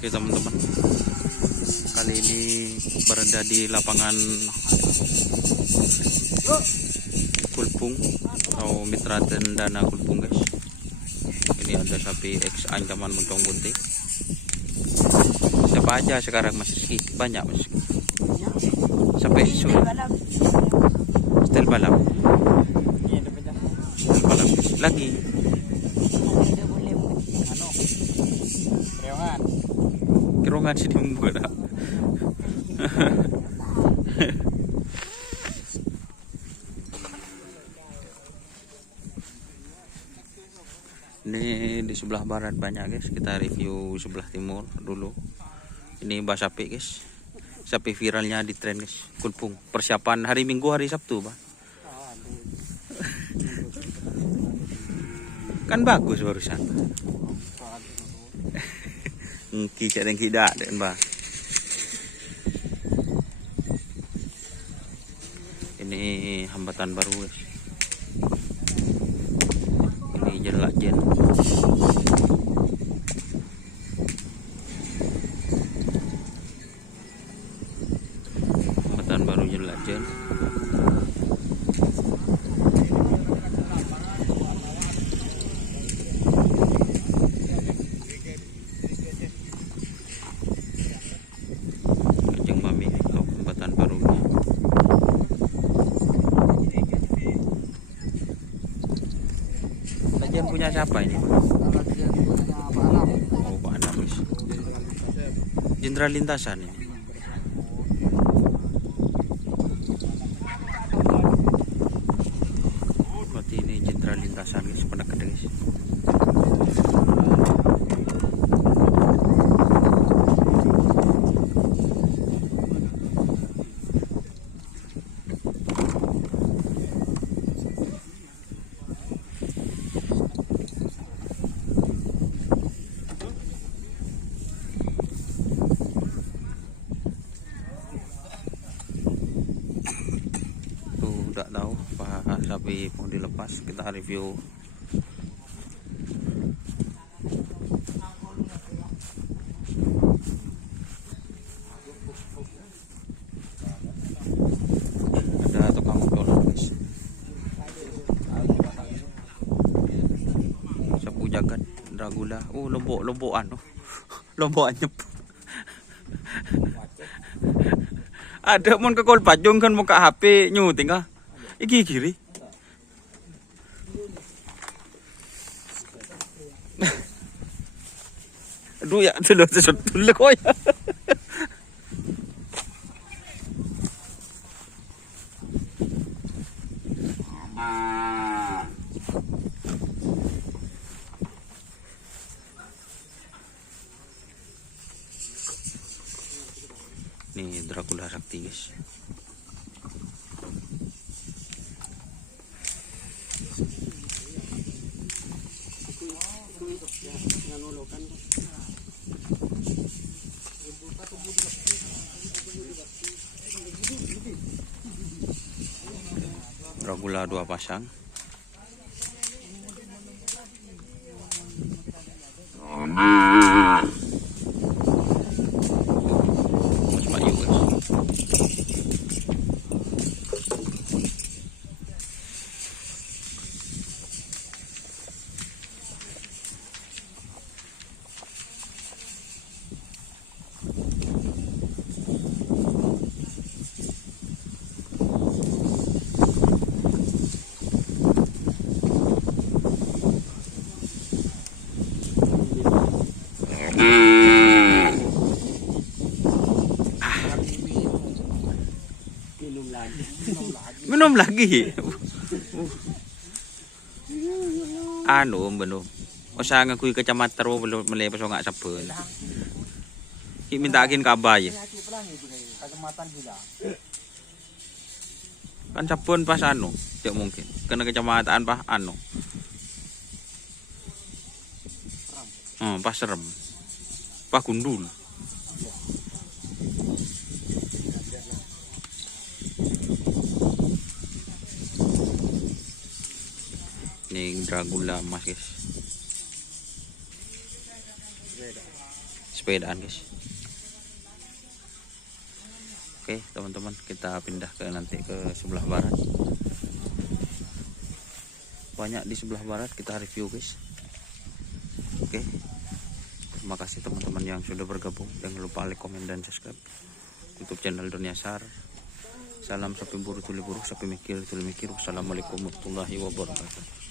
Oke teman-teman, kali ini berada di lapangan Kulpung atau Mitra Tendana Kulpung guys. Ini ada sapi X ancaman montong bunting. Siapa aja sekarang masih banyak mas. Sampai sore. Setel balap. Setel balap lagi. Kerungan sini membuat. Ini di sebelah barat banyak guys. Kita review sebelah timur dulu. Ini mbak sapi guys. Sapi viralnya di tren guys. Kulpung. Persiapan hari Minggu hari Sabtu bah. Kan bagus barusan. Kicak dan tidak dan bah. Ini hambatan baru guys. Ini jelak jen. Hambatan baru jelak jen. Kajeng mami untuk hambatan barunya. Kajian punya siapa ini? Oh, Pak Anam. Jenderal lintasan ini. Berarti ini jenderal lintasan guys, pernah gede guys. Tidak tahu apa sapi mau dilepas, kita review. Ada tukang tolong guys. Sapu jagat Dragula. Oh lombok-lombokan oh. Lombok anyep. Ada mon ke kol pajong kan muka HP nyuting kah? Iki kiri. Aduh ya, dulu kok ya. Nih Dracula sakti guys. Dracula 2 pasang. Minum lagi. Anu belum. Usah ngakui kecamatan belum melepas nggak sabun. Mintakin kabar ya. Kan sabun pas anu, tidak mungkin. Kena kecamatan pas anu. Pas serem. Pas gundul. Ini Dracula mas guys. sepedaan guys. Oke teman-teman, kita pindah ke nanti ke sebelah barat. Banyak di sebelah barat kita review guys. Oke, terima kasih teman-teman yang sudah bergabung. Jangan lupa like, komen, dan subscribe YouTube channel Doni Ashar. Salam sapi buru tuli buru, sapi mikir tuli mikir. Wassalamualaikum warahmatullahi wabarakatuh.